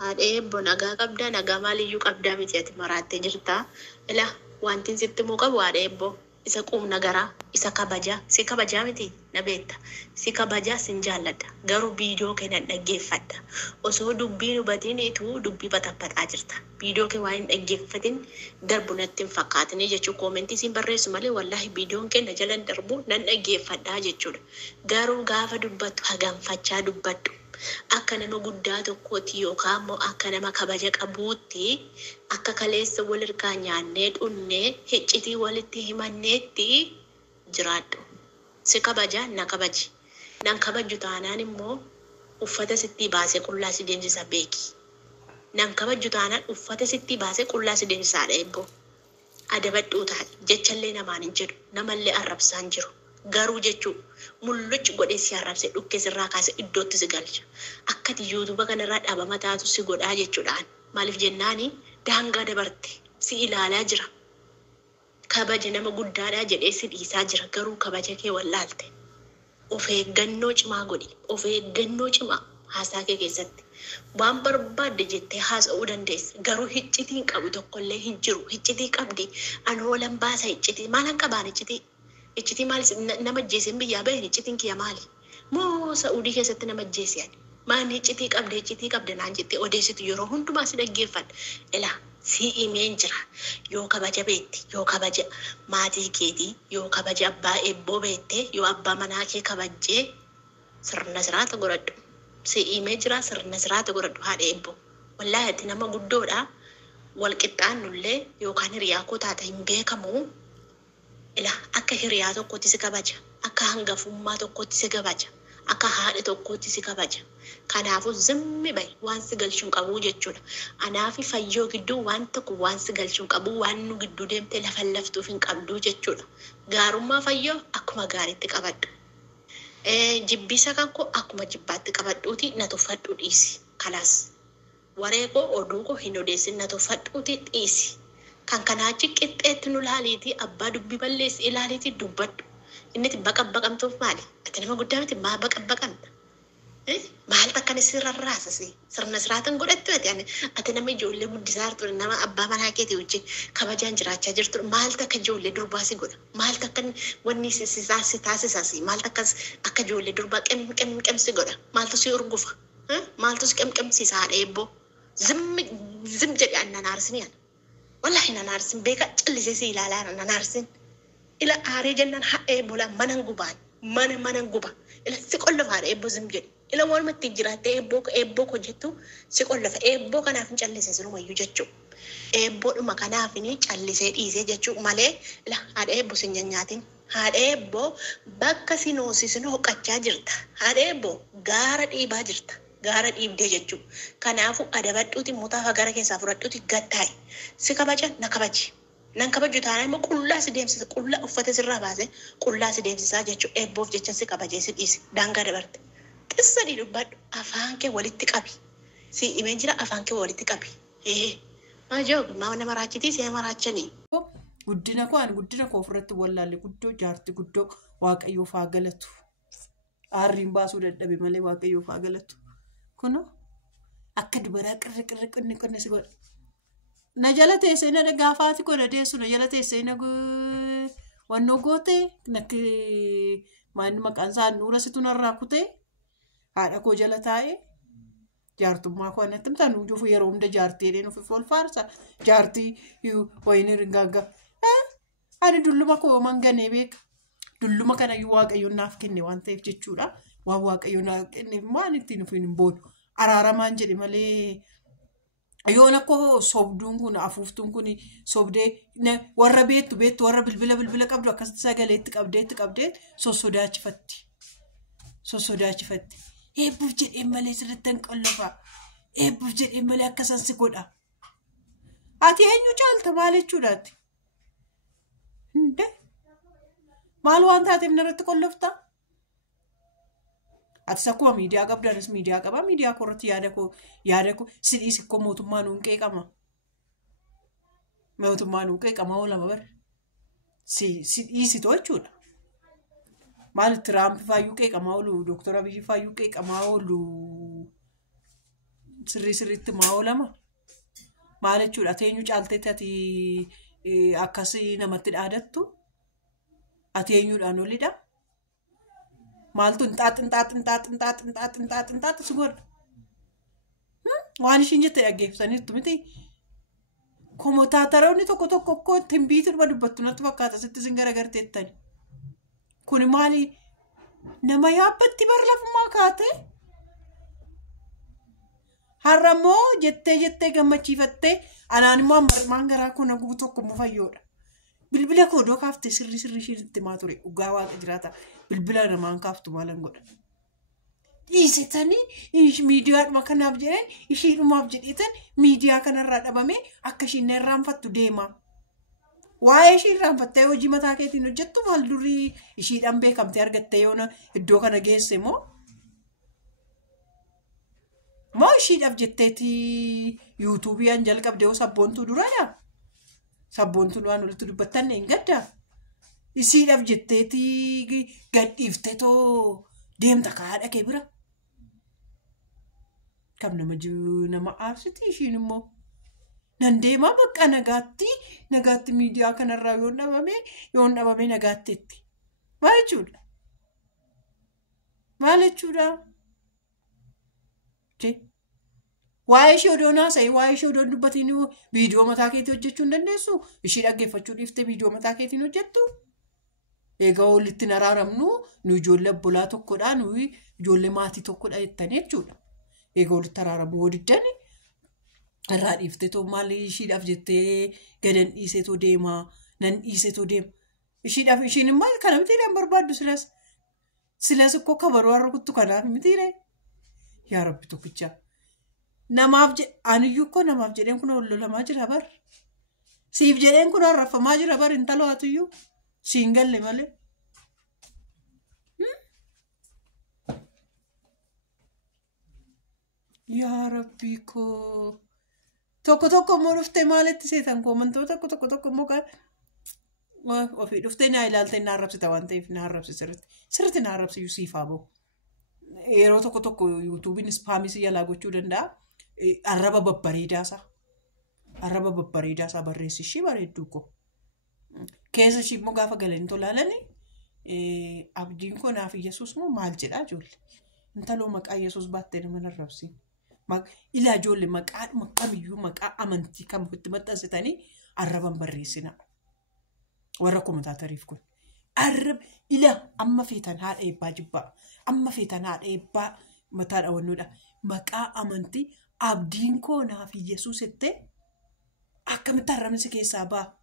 haadha eebbo nagaa qabdaa nagaa maaliyyuu qabdaa miti ati maraattee jirtaa ila wantin sitti muu qabu haadha eebbo isa quumna garaa isa kabajaa si kabajaa miti na beekta si kabajaa sin jaalladha garuu viidiyoo kee nan dhaggeeffadha osoo dubbiin hubatiin ituu dubbii baxaphaxaa jirta viidiyoo kee waan hin dhaggeeffatin darbu natti hin fakkaatin jechuu koomentii siin barreessu malee wallaahi viidiyoon kee na jalan darbu nan dhaggeeffadhaa jechuudha garuu gaafa dubbattu haganfachaa dubbadhu akka nama guddaa tokkooti yookaan immoo akka nama kabaja qabuutti akka kaleessa wal irkaa nyaannee dhunnee hiccitii walitti himanneetti jiraadhu. Si kabaja na kabaji. Nan kabaju taanaan immoo uffata sitti baasee qullaa si deemsisa beeki. Nan kabaju taanaan uffata sitti baasee qullaa si deemsisaadha eebbo. Adabadhuu taate jechallee namaan hin jedhu namallee arrabsaan jiru. Garuu jechuu mul'uchi godhee si arrabse dhukkee sirraa kaase iddootti si galcha. Akkati yuutuuba kanarraa dhabama taatu si godhaa jechuudhaan. Maaliif jennaani daangaa dabarte si ilaalaa jira. Kabaja nama guddaadhaa jedhee si dhiisaa jira garuu kabaja kee wallaalte. Of eeggannoo cimaa godhi. Of eeggannoo cimaa haasaa kee keessatti. Waan barbaadde jettee haasa'uu dandeessa. Garuu hiccitiin qabu tokkollee hin jiru. Hiccitii qabdi. Anoo lan baasa hiccitii. Maalan qabaan hiccitii? Iccitii maalis nama jeeseen biyyaa bahin iccitiin kiyya maali? Moo Saa'udii keessatti nama jeeseen? Maanni iccitii qabde naan jettee odeessitu yeroo hundumaa si dhaggeeffadha. Ilaa si himeen jira. Yoo kabaja beetti, yoo kabaja maatii keetii, yoo kabaja abbaa eebboo beettee, yoo abbaa manaa kee kabajjee sirna siraata godhadhu. Si himee jira sirna siraata godhadhu haadha eebboo. Wallaahi ati nama guddoodha. Wal qixxaannullee yookaan hiriyaa koo taata hin beekamu. Ila akka hiriyaa tokkotti si kabaja, akka hangafummaa tokkotti si kabaja, akka haadha tokkotti si kabaja. Kanaafuu zimmi bahi waan si galchuun qabu jechuudha. Anaafi fayyoo gidduu waan tokko waan si galchuun qabu waan nu gidduu deemtee lafa laftuuf hin qabdu jechuudha. Gaarummaa fayyoo akkuma gaariitti qabadhu. Jibbisa kan koo akkuma jibbaatti qabadhuuti na tuffadhu dhiisi. Kalaas waree koo oduu koo hin odeessin na tuffadhuuti dhiisi. Kan kanaachi qixxeetti nu laaliitii abbaa dubbii balleessi ilaaliitii dubbadhu. Inni baqamtuuf maali? Ati nama guddaa miti maa baqamta? Maal takkan si rarraasasi? Sirna siraatan godhattu ati nama ijoollee guddisaa jirtu nama abbaa manaa keetii wajjin kabajaan jiraachaa jirtu maal takka ijoollee durbaa si godha? Maal takka wanni si taasisasi? Maal takka akka ijoollee durbaa qem si godha? Maaltu si urgufa? Maaltu si qemsiisa haadha eebboo? Zim jedhe annan aarsinii ana. Wallahi nan aarsin beeka callisee si ilaalaa nan aarsin. Ila aaree jennaan haa'ee bola manan gubaan manan guba. Ila si qollafa haadha eebboo zim jedhe. Ila walumatti jiraattee eebboo ko jettu si qollafa eebboo kanaaf hin callisee sirumayyuu jechuu. Eebboodhuma kanaaf hin callisee dhiisee jechuu malee ila haadha eebboo sin nyaatin. Haadha eebboo bakka si noosisin hoqqachaa jirta. Haadha eebboo gaara dhiibaa jirta. Gaara dhiibdee jechuudha. Kanaafuu adabadhuuti mutaafa gara keessaa fudhadhuuti gattaa'i. Si kabaja na kabaji. Nan kabaju taanaan immoo qullaa si deemsisa. Qullaa uffata sirraa baasee qullaa si deemsisaa jechuudha. Eebboof jecha si kabajee si dhiisi. Daangaa dabarte. Xissanii dubbadhu afaan kee walitti qabi. Si himee jira afaan kee walitti qabi. Maajoo maa nama raachitii si maraachanii. Guddina koo ofirratti wallaalle guddoo jaarti guddoo waaqayyoof haa galatu. Aarriin baasuu dadhabe malee waaqayyoof haa galatu. Kuno akka dubaraa qirri si godha. Na jala teessee na gaafaati godha deessu na jala teessee na wannoo goote nakki maanni maqaan isaa nuura situ narraa kutee haadha koo jala taa'ee jaartummaa koo anatti mtaan nuujuuf yeroo hunda jaartii dheenu fi ol faarsa jaartii wayinii ringaaga. Ani dulluma koo manganee beeka. Dulluma kana waaqayyoon naaf kenne waan ta'eef jechuudha. Waan waaqayyoon naaf kenne maal ittiin ofiin hin boonu. Araaramaan jedhe malee yoon akkoo sobduun kun afuuftuun kun sobdee warra beettu warra bilbila qabdu akkasitti sagaleetti qabdee sossodaachifatti. Eebbuuf jedhee malee sirriitti hin qollofaa. Eebbuuf jedhee malee akkasan si godha. Ati eenyu caalta maal jechuudhaati? Maal waan taateef narratti qolloftaa? Ati akkuma miidiyaa qabdanis miidiyaa qaba. Miidiyaa korratti yaada koo sidhiis ikkoo mootummaa nuun qeeqama. Mootummaa nuun qeeqama oolama bar. Sidhiisitoo jechuudha. Maal Tiraamp faayyuu qeeqamaa oolu, Dooktor Abiyyi faayyuu qeeqamaa oolu. sirriitti maa'oolama. Maal jechuudha ateenyu caalteetti ati akkasii namatti dhaadattu ati eenyuudhaan olidha. Maaltu xinxaaxi si godha. Waan ishiin jette dhaggeeffataniirtu miti. Komotaataroonni tokko akkoo ittiin biituu dubbattu natti fakkaata sitti sin garagarteettani. Kun maali nama yaabbatti bar lafummaa kaatee har'ammoo jettee gammachiifattee anaan immoo ammarmaan garaa kun haguugu tokko immoo fayyoodha. Bilbila koodoo kaaftee sirri ishiin itti maa ture dhugaa waaqa jiraata bilbila namaan kaaftu maalan godha. Dhiisitanii miidiyaadhuma kanaaf jedhan ishiidhumaaf jedhitan miidiyaa kanarraa dhabame akka ishiin irraanfattu deema. Waa'ee ishii irraanfattee hojii mataa keetiin hojjettu maal durii ishiidhaan beekamtee argattee yoona iddoo kana geesse moo ishiidhaaf jetteeti yuutuubiyaan jalqabdee yoo sabboontuu duraadha. Sabboontuun waan walitti dubbattan hin gaddaa. Ishiidhaaf jetteeti gadhiiftee too deemta kaadha kee bira. Kam nama aarsiti ishiin immoo. Nan deemaa bakka nagaatti miidiyaa kanarraa yoon dhabame nagaatteetti. Maal jechuudha? Waa'ee ishee odoon haasa'e waa'ee ishee odoon dubbatiin viidiyoo mataa keetii hojjechuu hin dandeessu. Ishii dhaggeeffachuu dhiiftee viidiyoo mataa keetiin hojjettu. Egaa walitti hin araaramnu nu ijoollee obbolaa tokkodha nu ijoollee maatii tokkodha jettanii jechuudha. Egaa walitti araaramuu wadiddani irraa dhiiftee too maal ishiidhaaf jettee gadan dhiiseetoo deemaa nan dhiiseetoo deema. Ishiin immoo kana mitiireen barbaaddu silas akkoo kabaroo har'a kuttu kanaaf mitiiree. Yaa Rabbi tokkichaa. Aniyyuu akkoo namaaf jedheen kun hollolamaa jira bar. Siif jedheen kun harrafamaa jira bar intala waatuyyuu. Siin galle malee. Yaa Rabbii koo. Tokko immoo dhuftee maalitti seetan koomantoota tokko immoo ofii dhuftee naa ilaaltee na arrabsita waan ta'eef na arrabsi sirriitti na arrabsi siifaa bahu. Yeroo tokko yuutuubiin ispaamisii yaalaa gochuu danda'a. Arraba babbareedaasaa barreessi ishii bareedduu koo. Keessa ishii immoo gaafa galanii tolaalanii abdiin koo naaf Yesuus moo maal jedhaa ijoollee. Intaloo maqaa Yesuus baattee nama arrabsiin. Ilaa ijoollee maqaadhuma kamiyyuu maqaa amantii kam itti maxxansitanii arraban barreessina. Warra koomentaatariif kun. Arraba ilaa amma feetan haadha eebbaa jibbaa. Amma feetan haadha eebbaa mataa dhawannuudha. Maqaa amantii abdiin koo naaf Yesuus jettee akkamitti arrabni keessaa ba'a.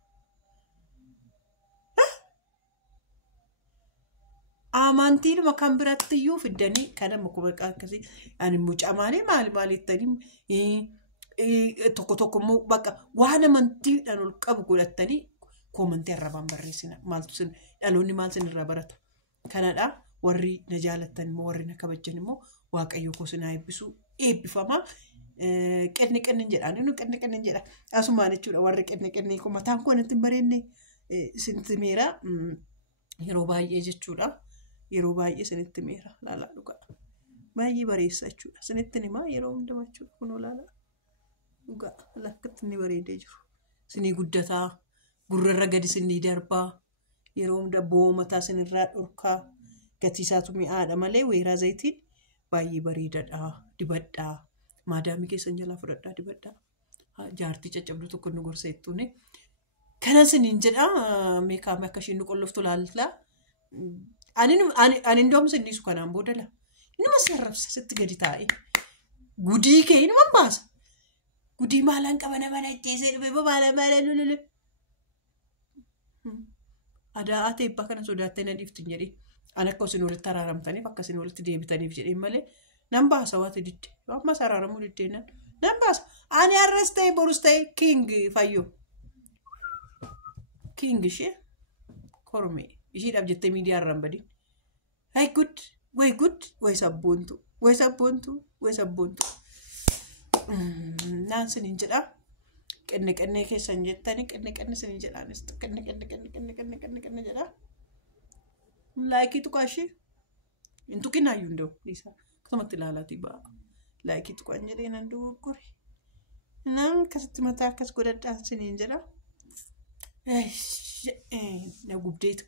Amantiidhuma kan biratti iyyuu fiddanii kana makuma akkasii ani mucamaanii maalittanii tokko immoo bakka waan amantiidhaan ol qabu godhattanii koomantii arrabaan barreessina. Maaltu sin dhaloonni maal sin irraa barata. Kanadha warri na jaalattan immoo warri na kabajan immoo waaqayyo koo sinaa eebbifamaa. Qenni jedhaan inni qenni jedha. Asumaan jechuudha warri qenni kun mataan koo natti hin bareenne sinti meera yeroo baay'ee jechuudha. Yeroo baay'ee sinitti meera laalaa dhugaa. Baay'ee bareessa jechuudha. Sinitti himaa yeroo hundumaa jechuudha kunoo laalaa. Dhugaa lakkatti inni bareedee jiru. Sinii guddataa gurrarra gadi sinii darbaa yeroo hunda bo'oo mataa sinirraa dhorkaa gatiisaatu mi'aadha malee weeraa zayitiin baay'ee bareedadha dibadhaa. Maadaamii keessan jalaa fudhadhaa dibadhaa. Jaartii caccabduu tokko nu gorseettuuni. Kana siniin jedhaa meekaamii akka isheen nu qolloftu laalaa. Ani indoom sinniisu kanaan boodala. Nama sarrabsa sitti gadi taa'e. Gudii kee nama baasa. Gudii maalaan qaba nama najjeesee dhufe maalaan lululu. Aadaa ati eebbaa kana sodaattee na dhiiftin jedhee. Ani akka isin walitti araaramtaniif akka isin walitti deebitaniif jedheen malee nan baasa waati didde. Ammas araaramuu diddeennan. Nan baasa. Ani har'as ta'e borus ta'e king fayyoo. King ishee kormee. Ishiidhaaf jettee miidiyaa irraan badii. Way good, way sabboontu. Naan siniin jedhaa. Qenne keessan jettanii qenne siniin jedhaanis qenne jedhaa. Laayikii tuqaa ishee. Hin tuqinaayyuu hundoo dhiisaa. Akkasumatti ilaalaatii ba'a. laayikii tuqan jedhee nan dogoggore. Naan akkasitti mataa akkas godhadhaan siniin jedha. Na gubdeetu